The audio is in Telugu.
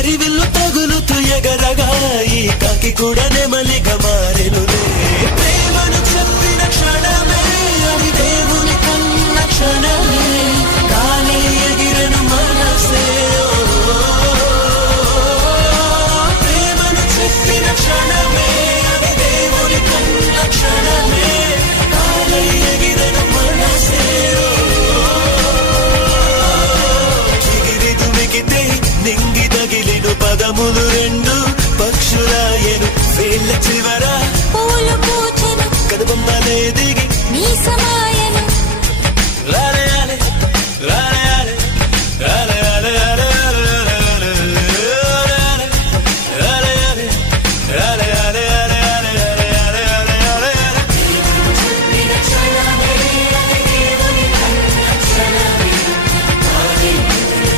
హరివిల్లు తగులుతూ ఎగరగా ఈ కాకి కూడా నెమలిగా మారెనులే. ప్రేమను చెప్పిన క్షణమే అది దేవుని కన్న క్షణమే, కానీ ఎగిరను మనసే. ప్రేమను చెప్పిన క్షణమే అది దేవుని కన్న క్షణమే, కానీ ఎగిరను మనసే. నింగి తగిలిను పదములు రెండు పక్షులాయను వేళ్ళ